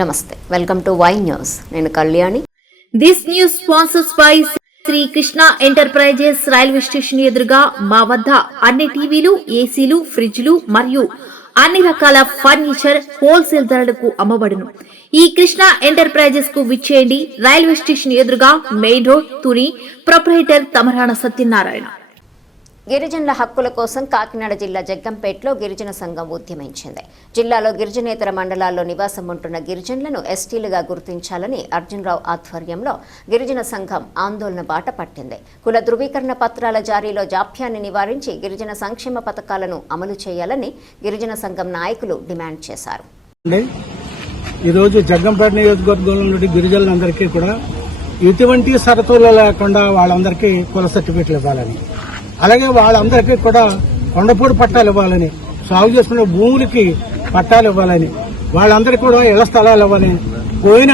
నమస్తే, welcome to Y news. నేను Kalyani. This news sponsors by Sri Krishna enterprises. Railway station ఎదురుగా మా వద్ద అన్ని టీవీలు, ఏసీలు, ఫ్రిడ్జ్లు మరియు అన్ని రకాల ఫర్నిచర్ హోల్సేల్ ధరలకు అమ్మబడును. ఈ కృష్ణ ఎంటర్ప్రైజెస్ కు విచ్చేయండి. రైల్వే స్టేషన్ ఎదురుగా main road, Tuni. Proprietor Tamarana Satyanarayana. గిరిజనుల హక్కుల కోసం కాకినాడ జిల్లా జగ్గంపేటలో గిరిజన సంఘం ఉద్యమించింది. జిల్లాలో గిరిజనేతర మండలాల్లో నివాసం ఉంటున్న గిరిజనులను ఎస్టీలుగా గుర్తించాలని అర్జున్రావు ఆధ్వర్యంలో గిరిజన సంఘం ఆందోళన బాట పట్టింది. కుల ధృవీకరణ పత్రాల జారీలో జాప్యాన్ని నివారించి గిరిజన సంక్షేమ పథకాలను అమలు చేయాలని గిరిజన సంఘం నాయకులు డిమాండ్ చేశారు. ఈరోజు జగ్గంపేట నియోజకవర్గంలో నుండి గిరిజనులందరికీ కూడా ఎటువంటి షరతులు లేకుండా వాళ్ళందరికీ కుల సర్టిఫికెట్లు ఇవ్వాలని, అలాగే వాళ్ళందరికీ కూడా కొండపూడి పట్టాలు ఇవ్వాలని, సాగు చేసుకునే భూములకి పట్టాలు ఇవ్వాలని, వాళ్ళందరికీ కూడా ఇళ్ల స్థలాలు ఇవ్వాలని, పోయిన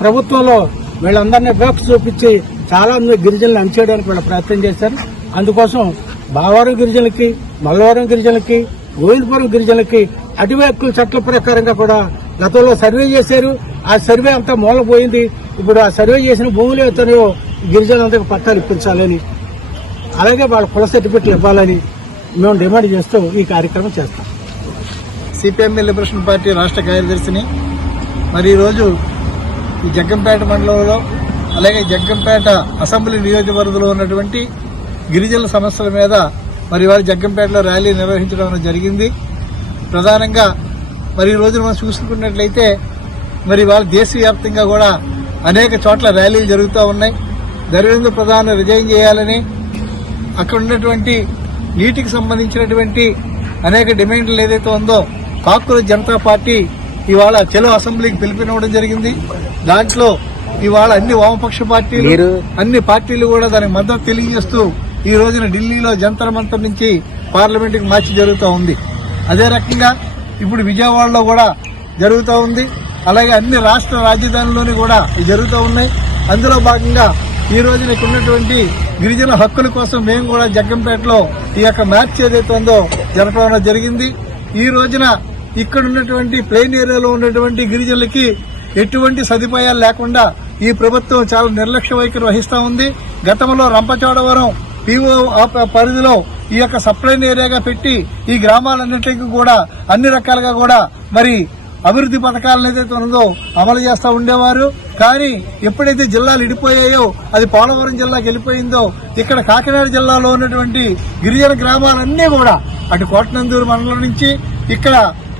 ప్రభుత్వంలో వీళ్ళందరినీ వివక్ష చూపించి చాలా మంది గిరిజనులు అణిచేయడానికి వీళ్ళు ప్రయత్నం చేశారు. అందుకోసం బావారం గిరిజనులకి, మల్లవరం గిరిజనులకి, గోవిందపురం గిరిజనులకి అటవీ హక్కుల చట్ల ప్రకారంగా కూడా గతంలో సర్వే చేశారు. ఆ సర్వే అంతా మూలపోయింది. ఇప్పుడు ఆ సర్వే చేసిన భూములు ఎత్తనో గిరిజనులందరికీ పట్టాలు ఇప్పించాలని, అలాగే వాళ్ళ కుల సర్టిఫికెట్లు ఇవ్వాలని మేము డిమాండ్ చేస్తూ ఈ కార్యక్రమం చేస్తాం. సిపిఎం లిబరేషన్ పార్టీ రాష్ట్ర కార్యదర్శిని. మరి ఈరోజు ఈ జగ్గంపేట మండలంలో, అలాగే జగ్గంపేట అసెంబ్లీ నియోజకవర్గంలో ఉన్నటువంటి గిరిజనుల సమస్యల మీద మరి వారి జగ్గంపేటలో ర్యాలీ నిర్వహించడం జరిగింది. ప్రధానంగా మరి ఈ రోజున మనం చూసుకున్నట్లయితే మరి వాళ్ళ దేశవ్యాప్తంగా కూడా అనేక చోట్ల ర్యాలీలు జరుగుతూ ఉన్నాయి. ధర్మేంద్ర ప్రధాన్ రిజైన్ చేయాలని, అక్కడ ఉన్నటువంటి నీటికి సంబంధించినటువంటి అనేక డిమాండ్లు ఏదైతే ఉందో కాకుల జనతా పార్టీ ఇవాళ చెలో అసెంబ్లీకి పిలుపునివ్వడం జరిగింది. దాంట్లో ఇవాళ అన్ని వామపక్ష పార్టీలు, అన్ని పార్టీలు కూడా దానికి మద్దతు తెలియజేస్తూ ఈ రోజున ఢిల్లీలో జంతర్ మంతర్ నుంచి పార్లమెంటుకి మార్చి జరుగుతూ ఉంది. అదే రకంగా ఇప్పుడు విజయవాడలో కూడా జరుగుతూ ఉంది. అలాగే అన్ని రాష్ట్ర రాజధానుల్లోని కూడా జరుగుతూ ఉన్నాయి. అందులో భాగంగా ఈ రోజున ఇక్కడ ఉన్నటువంటి గిరిజన హక్కుల కోసం మేము కూడా జగ్గంపేటలో ఈ యొక్క మ్యాచ్ ఏదైతే ఉందో జరపడం జరిగింది. ఈ రోజున ఇక్కడ ఉన్నటువంటి ప్లెయిన్ ఏరియాలో ఉన్నటువంటి గిరిజనులకి ఎటువంటి సదుపాయాలు లేకుండా ఈ ప్రభుత్వం చాలా నిర్లక్ష్య వైఖరి వహిస్తూ ఉంది. గతంలో రంపచోడవరం పీఓ పరిధిలో ఈ యొక్క సప్లైన్ ఏరియాగా పెట్టి ఈ గ్రామాలన్నింటికి కూడా అన్ని రకాలుగా కూడా మరి అభివృద్ధి పథకాలను ఏదైతే ఉందో అమలు చేస్తూ ఉండేవారు. కానీ ఎప్పుడైతే జిల్లాలు ఇడిపోయాయో, అది పోలవరం జిల్లాకి వెళ్ళిపోయిందో, ఇక్కడ కాకినాడ జిల్లాలో ఉన్నటువంటి గిరిజన గ్రామాలన్నీ కూడా అటు కోటనందూరు మండలం నుంచి ఇక్కడ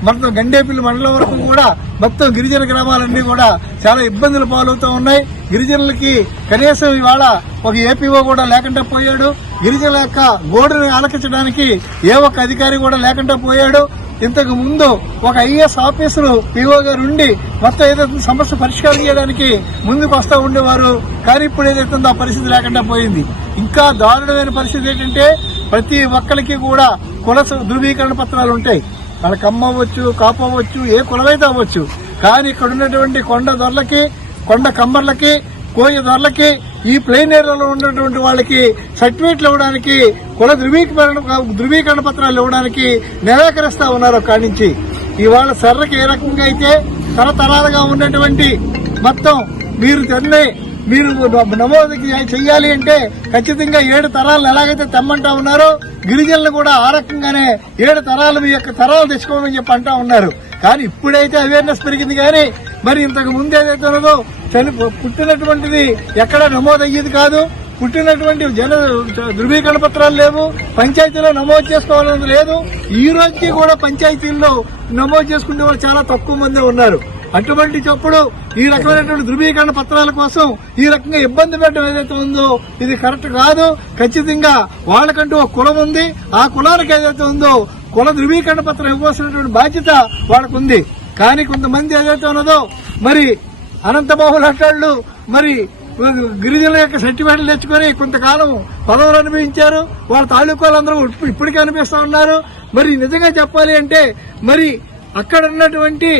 మొత్తం గండేపల్లి మండలం వరకు కూడా మొత్తం గిరిజన గ్రామాలన్నీ కూడా చాలా ఇబ్బందులు పాలవుతూ ఉన్నాయి. గిరిజనులకి కనీసం ఇవాళ ఒక ఏపీఓ కూడా లేకుండా పోయాడు. గిరిజనుల యొక్క గోడును ఆలకించడానికి ఏ ఒక్క అధికారి కూడా లేకుండా పోయాడు. ఇంతకు ముందు ఒక ఐఏఎస్ ఆఫీసరు పీఓ గారు ఉండి మొత్తం ఏదైతే సమస్య పరిష్కారం చేయడానికి ముందుకు వస్తూ ఉండేవారు. కానీ ఇప్పుడు ఏదైతే ఆ పరిస్థితి లేకుండా పోయింది. ఇంకా దారుణమైన పరిస్థితి ఏంటంటే ప్రతి ఒక్కరికి కూడా కుల ధృవీకరణ పత్రాలు ఉంటాయి. వాళ్ళ కమ్మ అవ్వచ్చు, కాపు అవ్వచ్చు, ఏ కులమైతే అవ్వచ్చు. కానీ ఇక్కడ ఉన్నటువంటి కొండ దొరలకి, కొండ కమ్మర్లకి, కోయ దొరలకి, ఈ ప్లెయిన్ ఏరియాలో ఉన్నటువంటి వాళ్ళకి సర్టిఫికెట్లు ఇవ్వడానికి, కుల ధృవీకరణ పత్రాలు ఇవ్వడానికి నిరాకరిస్తా ఉన్నారు. అక్కడి నుంచి ఇవాళ సర్రకి ఏ రకంగా అయితే తరతరాలుగా ఉన్నటువంటి మొత్తం మీరు నమోదు చెయ్యాలి అంటే ఖచ్చితంగా 7 తరాలను ఎలాగైతే తెమ్మంటా ఉన్నారో గిరిజనులు కూడా ఆ రకంగానే 7 తరాలు మీ యొక్క తరాలు తెచ్చుకోమని చెప్పి అంటా ఉన్నారు. కానీ ఇప్పుడైతే అవేర్నెస్ పెరిగింది. కానీ మరి ఇంతకు ముందు ఏదైతే ఉన్నదో పుట్టినటువంటిది ఎక్కడ నమోదు అయ్యేది కాదు. పుట్టినటువంటి ధృవీకరణ పత్రాలు లేవు. పంచాయతీలో నమోదు చేసుకోవాలన్నది లేదు. ఈ రోజుకి కూడా పంచాయతీల్లో నమోదు చేసుకునే వాళ్ళు చాలా తక్కువ మంది ఉన్నారు. అటువంటి చప్పుడు ఈ రకమైనటువంటి ధృవీకరణ పత్రాల కోసం ఈ రకంగా ఇబ్బంది పెట్టడం ఏదైతే ఉందో ఇది కరెక్ట్ కాదు. ఖచ్చితంగా వాళ్ళకంటూ ఒక కులం ఉంది. ఆ కులానికి ఏదైతే ఉందో కుల ధృవీకరణ పత్రం ఇవ్వాల్సినటువంటి బాధ్యత వాళ్ళకుంది. కానీ కొంతమంది ఏదైతే ఉన్నదో మరి అనంతబాహులు మరి గిరిజనుల యొక్క సర్టిఫికెట్లు తెచ్చుకొని కొంతకాలం పదవులు అనుభవించారు. వాళ్ళ తాలూకాలందరూ ఇప్పటికీ అనిపిస్తా ఉన్నారు. మరి నిజంగా చెప్పాలి అంటే మరి అక్కడ ఉన్నటువంటి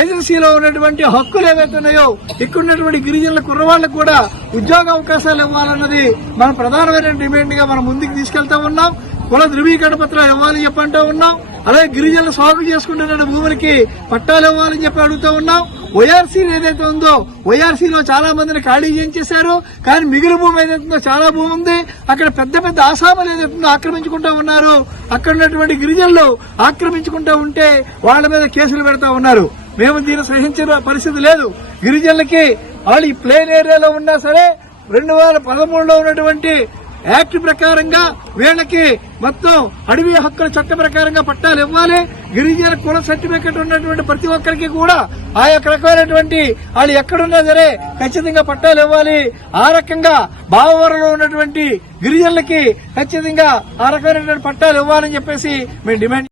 ఏజెన్సీలో ఉన్నటువంటి హక్కులు ఏవైతే ఉన్నాయో ఇక్కడ ఉన్నటువంటి గిరిజనుల కుర్రవాళ్లకు కూడా ఉద్యోగ అవకాశాలు ఇవ్వాలన్నది మన ప్రధానమైన డిమాండ్ గా మనం ముందుకు తీసుకెళ్తా ఉన్నాం. కుల ధృవీకరణ పత్రాలు ఇవ్వాలి చెప్పంటూ ఉన్నాం. అలాగే గిరిజనులు సాగు చేసుకుంటున్న భూములకి పట్టాలు ఇవ్వాలని చెప్పి అడుగుతూ ఉన్నాం. వైఆర్సీ ఏదైతే ఉందో వైఆర్సీలో చాలా మందిని ఖాళీ చేయించేశారు. కానీ మిగిలిన భూమి ఏదైతే ఉందో చాలా భూమి ఉంది. అక్కడ పెద్ద పెద్ద ఆసాములు ఏదైతే ఉందో ఆక్రమించుకుంటూ ఉన్నారు. అక్కడ ఉన్నటువంటి గిరిజనులు ఆక్రమించుకుంటూ ఉంటే వాళ్ళ మీద కేసులు పెడతా ఉన్నారు. మేము దీన్ని సహించిన పరిస్థితి లేదు. గిరిజనులకి వాళ్ళు ఈ ప్లేన్ ఏరియాలో ఉన్నా సరే 2013లో ఉన్నటువంటి యాక్ట్ ప్రకారంగా వీళ్ళకి మొత్తం అడవి హక్కుల చట్ట ప్రకారంగా పట్టాలు ఇవ్వాలి. గిరిజన కుల సర్టిఫికెట్ ఉన్నటువంటి ప్రతి ఒక్కరికి కూడా ఆ యొక్క రకమైనటువంటి వాళ్ళు ఎక్కడున్నా సరే ఖచ్చితంగా పట్టాలు ఇవ్వాలి. ఆ రకంగా బావవరంలో ఉన్నటువంటి గిరిజనులకి ఖచ్చితంగా ఆ రకమైనటువంటి పట్టాలు ఇవ్వాలని చెప్పేసి మేము డిమాండ్